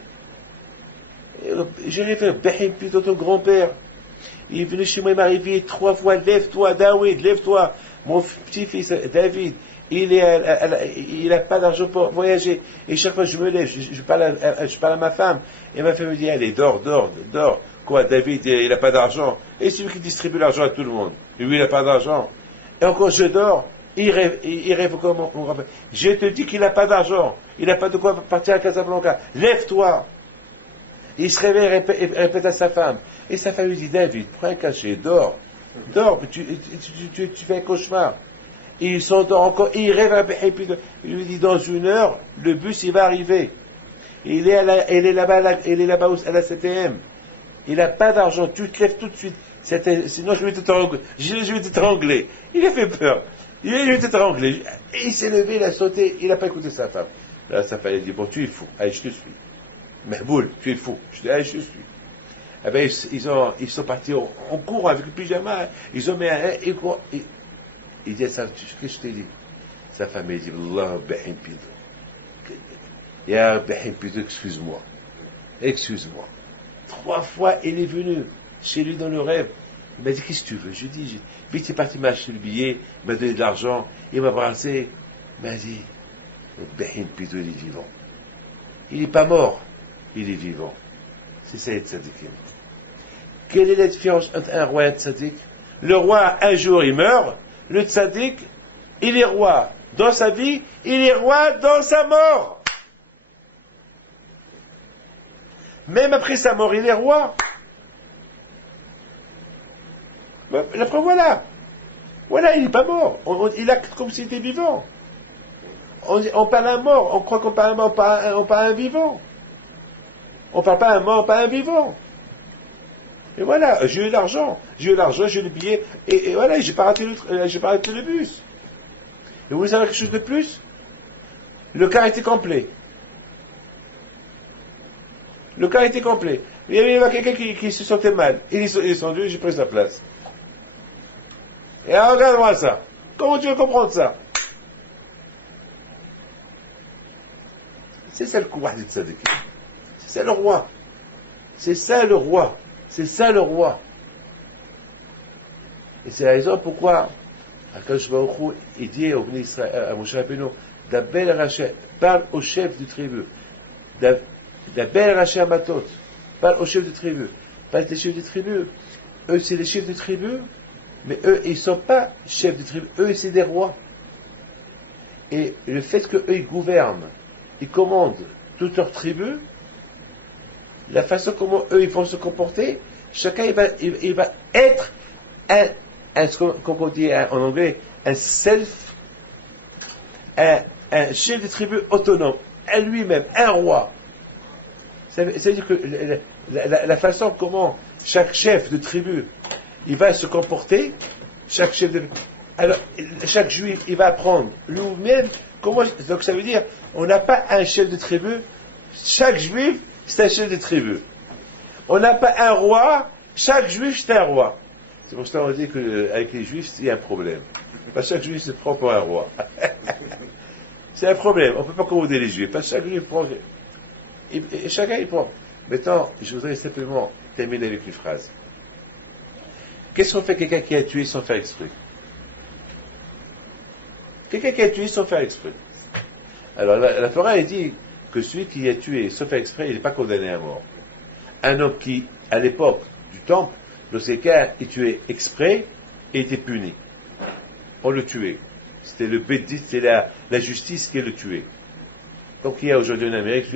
J'ai fait, plutôt ton grand-père. Il est venu chez moi, il m'a réveillé 3 fois, lève-toi, David, lève-toi. Mon petit-fils, David, il n'a pas d'argent pour voyager. Et chaque fois que je me lève, je parle à ma femme. Et ma femme me dit, allez, dors. Quoi, David, il n'a pas d'argent. Et c'est lui qui distribue l'argent à tout le monde. Et lui, il n'a pas d'argent. Et encore, je dors. Il rêve comme mon grand-père. Je te dis qu'il n'a pas d'argent. Il n'a pas de quoi partir à Casablanca. Lève-toi. Il se réveille et répète à sa femme. Et sa femme lui dit, David, prends un cachet, dors, tu fais un cauchemar. Et il s'endort encore, et il rêve, et puis il lui dit, dans 1 heure, le bus, il va arriver. Et il est là-bas à la CTM. Il n'a pas d'argent, tu te lèves tout de suite. Sinon, je vais t'étrangler. Il a fait peur. Il va t'étrangler. Et il s'est levé, il a sauté, il n'a pas écouté sa femme. Là, sa femme, elle dit, bon, tu es fou. Allez, je te suis. Mahboul, tu es fou. Je dis, allez, je te suis. Eh bien, ils sont partis en cours avec le pyjama. Ils ont mis il dit à sa femme, qu'est-ce que je t'ai dit? Sa femme, elle dit, Allah, Behimpito. Ya Behimpito, excuse-moi. Excuse-moi. 3 fois, il est venu chez lui dans le rêve. Il m'a dit, qu'est-ce que tu veux? Je lui ai dit, vite, il est parti m'acheter le billet, il m'a donné de l'argent, il m'a embrassé. Il m'a dit, Behin Pito, il est vivant. Il n'est pas mort, il est vivant. C'est ça, les tzadikim. Quelle est la différence entre un roi et un tzadik? Le roi, un jour, il meurt. Le tzadik, il est roi dans sa vie, il est roi dans sa mort. Même après sa mort, il est roi. La preuve, voilà. Voilà, il n'est pas mort. Il acte comme s'il était vivant. On parle à un mort. On croit qu'on parle à un mort, on parle à un vivant. On ne parle pas à un mort, pas à un vivant. Et voilà, j'ai eu l'argent, j'ai eu le billet, et voilà, j'ai pas raté le bus. Et vous voulez savoir quelque chose de plus? Le cas était complet. Le cas était complet. Il y avait quelqu'un qui se sentait mal. Il est descendu, j'ai pris sa place. Et alors, regarde-moi ça. Comment tu veux comprendre ça? C'est ça le pouvoir du tzaddik. C'est ça le roi. C'est ça le roi. C'est ça le roi. Et c'est la raison pourquoi Akadosh Baruch Hu, il dit à Moshe Rabbeinu, Dabel Raché, parle au chef de tribu. Dabel Raché Amatot, parle au chef de tribu. Parle des chefs de tribu. Eux, c'est les chefs de tribu, mais eux, ils ne sont pas chefs de tribu. Eux, c'est des rois. Et le fait qu'eux, ils gouvernent, ils commandent toute leur tribu, la façon comment eux ils vont se comporter, chacun il va être comme on dit en anglais, un chef de tribu autonome, à lui-même, un roi. Ça veut dire que la façon comment chaque chef de tribu il va se comporter, chaque juif il va apprendre lui-même comment. Donc ça veut dire on n'a pas un chef de tribu, chaque juif c'est un chef de tribu. On n'a pas un roi, chaque juif c'est un roi. C'est pour ça qu'on dit qu'avec les juifs, il y a un problème. Parce que chaque juif se prend pour un roi. C'est un problème. On ne peut pas commander les juifs. Parce que chaque juif prend. Et chacun il prend. Maintenant, je voudrais simplement terminer avec une phrase. Qu'est-ce qu'on fait quelqu'un qui a tué sans faire exprès? Quelqu'un qui a tué sans faire exprès. Alors, la Torah elle dit que celui qui a tué sans faire exprès, il n'est pas condamné à mort. Un homme qui, à l'époque du temple, lorsqu'il tuait exprès, et était puni. On le tuait. C'était le bédit, c'était la justice qui le tuait. Donc il y a aujourd'hui en Amérique,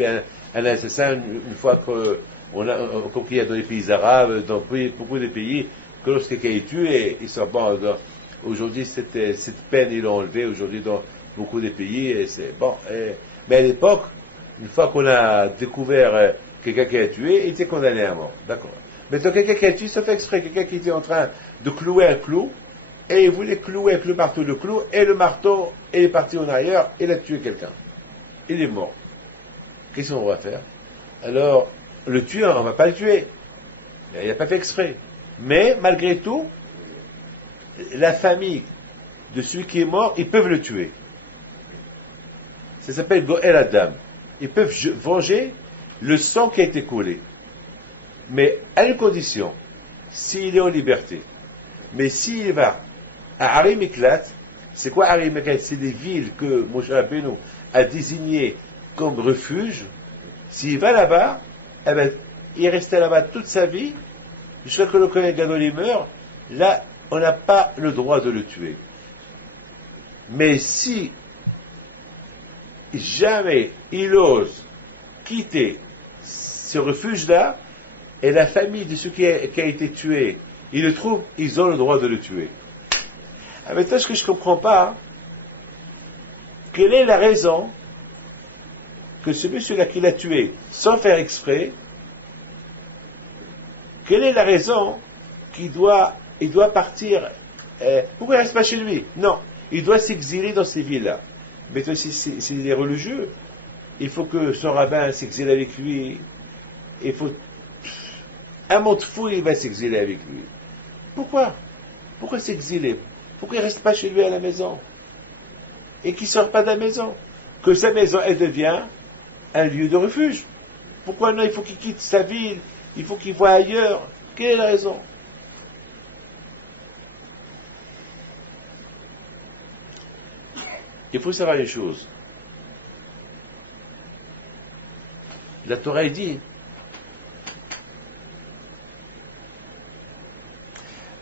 un assassin, une fois comme il y a dans les pays arabes, dans beaucoup de pays, que lorsque quelqu'un est tué, ils sont bon. Aujourd'hui, cette peine, ils l'ont enlevée, aujourd'hui dans beaucoup de pays, et c'est bon. Mais à l'époque, une fois qu'on a découvert quelqu'un qui a tué, il était condamné à mort. D'accord. Maintenant, quelqu'un qui a tué, ça fait exprès. Quelqu'un qui était en train de clouer un clou, et il voulait clouer avec le marteau le clou, et le marteau, il est parti en arrière, et il a tué quelqu'un. Il est mort. Qu'est-ce qu'on va faire? Alors, le tueur, on ne va pas le tuer. Il n'a pas fait exprès. Mais, malgré tout, la famille de celui qui est mort, ils peuvent le tuer. Ça s'appelle Goël Adam. Ils peuvent venger le sang qui a été coulé. Mais à une condition, s'il est en liberté. Mais s'il va à Ari Miklat, c'est quoi Ari Miklat? C'est des villes que Moshe Rabbeinu a désignées comme refuge. S'il va là-bas, eh ben, il est resté là-bas toute sa vie, jusqu'à ce que le Kohen Gadol meurt. Là, on n'a pas le droit de le tuer. Mais si jamais il ose quitter ce refuge-là, et la famille de celui qui a été tué, ils le trouvent, ils ont le droit de le tuer. Maintenant, ce que je ne comprends pas, quelle est la raison que celui-là qui l'a tué sans faire exprès, quelle est la raison qu'il doit partir, pourquoi il ne reste pas chez lui? Non, il doit s'exiler dans ces villes-là. Mais si c'est des religieux, il faut que son rabbin s'exile avec lui, il faut un monde fou, il va s'exiler avec lui. Pourquoi? Pourquoi s'exiler? Pourquoi il ne reste pas chez lui à la maison? Et qu'il ne sort pas de la maison? Que sa maison, elle devient un lieu de refuge. Pourquoi non? Il faut qu'il quitte sa ville, il faut qu'il voie ailleurs. Quelle est la raison? Il faut savoir une chose. La Torah dit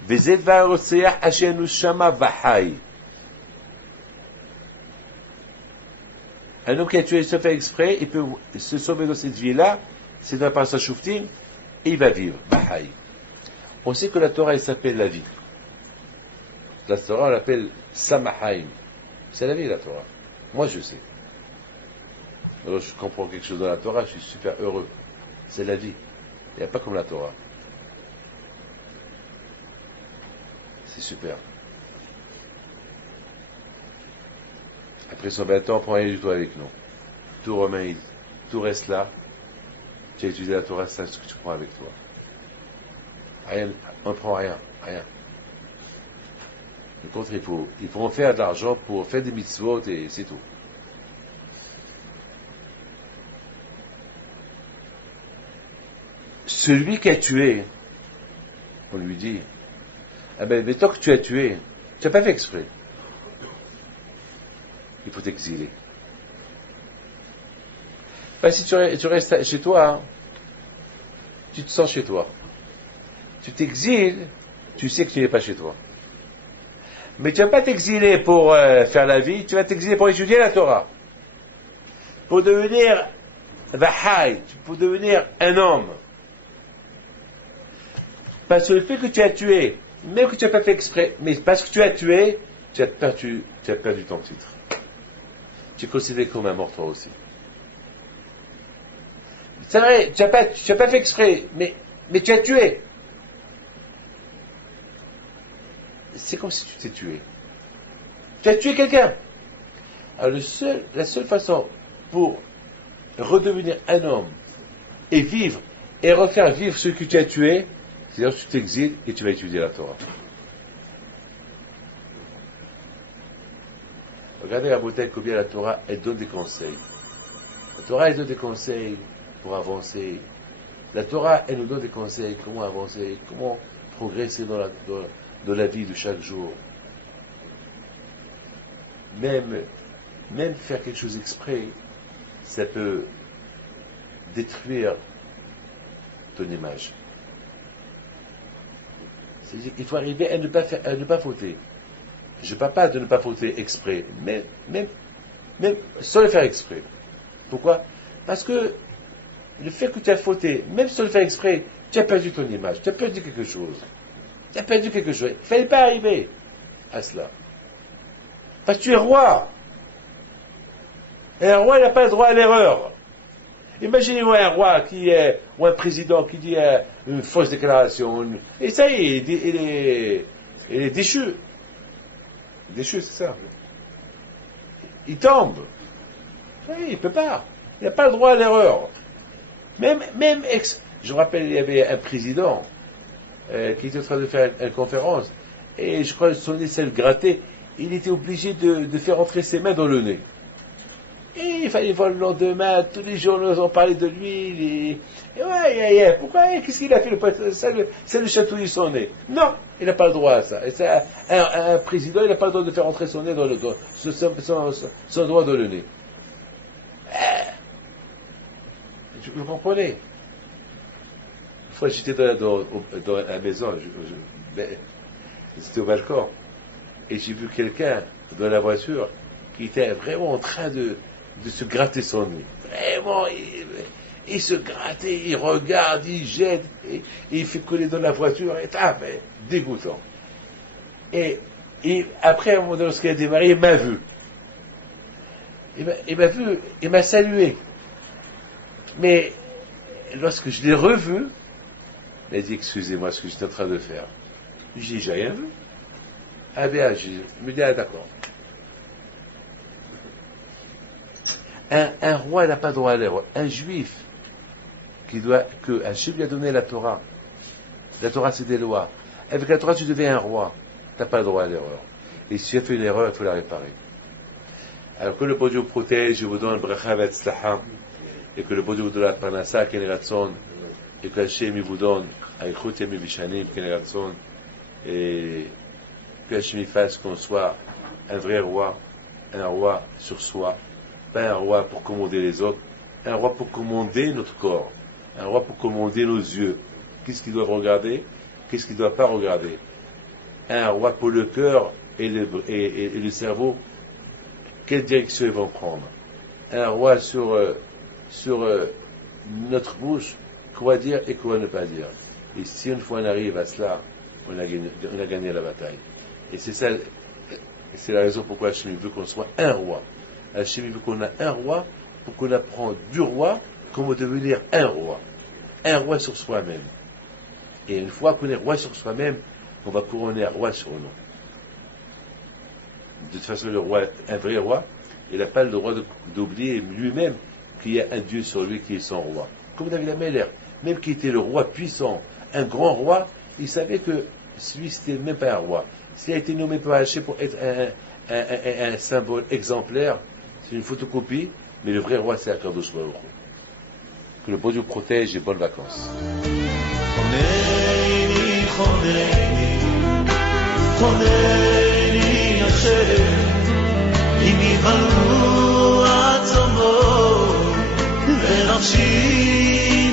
Vezet va'arotseach asher nushama v'hai. Un homme qui a tué se fait exprès, il peut se sauver dans cette vie-là, c'est dans la parasha Shuftim, et il va vivre. V'hai. On sait que la Torah, elle s'appelle la vie. La Torah, on l'appelle Samahaim. C'est la vie, la Torah. Moi, je sais. Alors, je comprends quelque chose dans la Torah, je suis super heureux. C'est la vie. Il n'y a pas comme la Torah. C'est super. Après 120 ans, on prend rien du tout avec nous. Tout remet, tout reste là. Tu as étudié la Torah, c'est ce que tu prends avec toi. Rien, on ne prend rien, rien. Par contre, il faut en faire de l'argent pour faire des mitzvot et c'est tout. Celui qui a tué, on lui dit, ah ben, mais tant que tu as tué, tu n'as pas fait exprès. Il faut t'exiler. Ben, si tu restes chez toi, hein, tu te sens chez toi. Tu t'exiles, tu sais que tu n'es pas chez toi. Mais tu ne vas pas t'exiler pour faire la vie, tu vas t'exiler pour étudier la Torah. Pour devenir Vahai, pour devenir un homme. Parce que le fait que tu as tué, même que tu n'as pas fait exprès, mais parce que tu as tué, tu as perdu ton titre. Tu es considéré comme un mort toi aussi. C'est vrai, tu n'as pas fait exprès, mais tu as tué. C'est comme si tu t'es tué. Tu as tué quelqu'un. Alors la seule façon pour redevenir un homme et vivre et refaire vivre ce que tu as tué, c'est-à-dire que tu t'exiles et tu vas étudier la Torah. Regardez la beauté combien la Torah, elle donne des conseils. La Torah, elle donne des conseils pour avancer. La Torah, elle nous donne des conseils, comment avancer, comment progresser dans la vie de chaque jour. Même faire quelque chose exprès, ça peut détruire ton image. C'est-à-dire qu'il faut arriver à ne pas fauter. Je ne parle pas de ne pas fauter exprès, mais même sans le faire exprès. Pourquoi? Parce que le fait que tu as fauté, même sans le faire exprès, tu as perdu ton image, tu as perdu quelque chose. Tu as perdu quelque chose. Il ne fallait pas arriver à cela. Parce que tu es roi. Et un roi, il n'a pas le droit à l'erreur. Imaginez-moi un roi ou un président qui dit une fausse déclaration. Et ça y est, il est déchu. Déchu, c'est ça. Il tombe. Oui, il ne peut pas. Il n'a pas le droit à l'erreur. Je me rappelle, il y avait un président qui était en train de faire une conférence, et je crois que son nez s'est gratté, il était obligé de faire entrer ses mains dans le nez. Et il fallait voir le lendemain, tous les journaux ont parlé de lui, pourquoi, qu'est-ce qu'il a fait, c'est le chatouiller son nez. Non, il n'a pas le droit à ça. Et un président, il n'a pas le droit de faire entrer son nez dans son doigt dans le nez. Vous comprenez? Une fois, j'étais dans la maison, c'était au balcon, et j'ai vu quelqu'un dans la voiture qui était vraiment en train de se gratter son nez. Vraiment, il se gratte, il regarde, il jette, et il fait coller dans la voiture, et dégoûtant. Et après, à un moment donné, lorsqu'il a démarré, il m'a vu. Il m'a vu, il m'a salué. Mais lorsque je l'ai revu, il a dit, excusez-moi ce que j'étais en train de faire. Je dis, j'ai rien vu. Ah bien, je me dis, d'accord. Un roi n'a pas droit à l'erreur. Un juif que Hachem lui a donné la Torah. La Torah, c'est des lois. Avec la Torah, tu deviens un roi. Tu n'as pas le droit à l'erreur. Et si tu as fait une erreur, il faut la réparer. Alors que le bon Dieu vous protège, je vous donne bracha v'atzlacha. et que le bon Dieu vous donne la parnassa, Ken Ratson, et que Hachem vous donne Aichut Yamim Vishanim, Ken Ratson, et que Hachem fasse qu'on soit un vrai roi, un roi sur soi, pas un roi pour commander les autres, un roi pour commander notre corps, un roi pour commander nos yeux. Qu'est-ce qu'ils doivent regarder, qu'est-ce qu'ils ne doivent pas regarder. Un roi pour le cœur et le cerveau, quelle direction ils vont prendre. Un roi sur notre bouche, quoi dire et quoi ne pas dire. Et si une fois on arrive à cela, on a gagné la bataille. Et c'est ça, c'est la raison pourquoi Hachem veut qu'on soit un roi. Hachem veut qu'on ait un roi pour qu'on apprenne du roi comment devenir un roi sur soi-même. Et une fois qu'on est roi sur soi-même, on va couronner un roi sur nous. De toute façon, le roi, un vrai roi, il n'a pas le droit d'oublier lui-même qu'il y a un Dieu sur lui qui est son roi. Comme David Ameller, même qui était le roi puissant, un grand roi, il savait que celui, c'était même pas un roi. S'il a été nommé par Hachem pour être un symbole exemplaire, c'est une photocopie, mais le vrai roi, c'est Akadosh Baruch Hu. Que le bon Dieu protège et bonnes vacances. חונני השם, אם יבלעו עצמות, ונפשי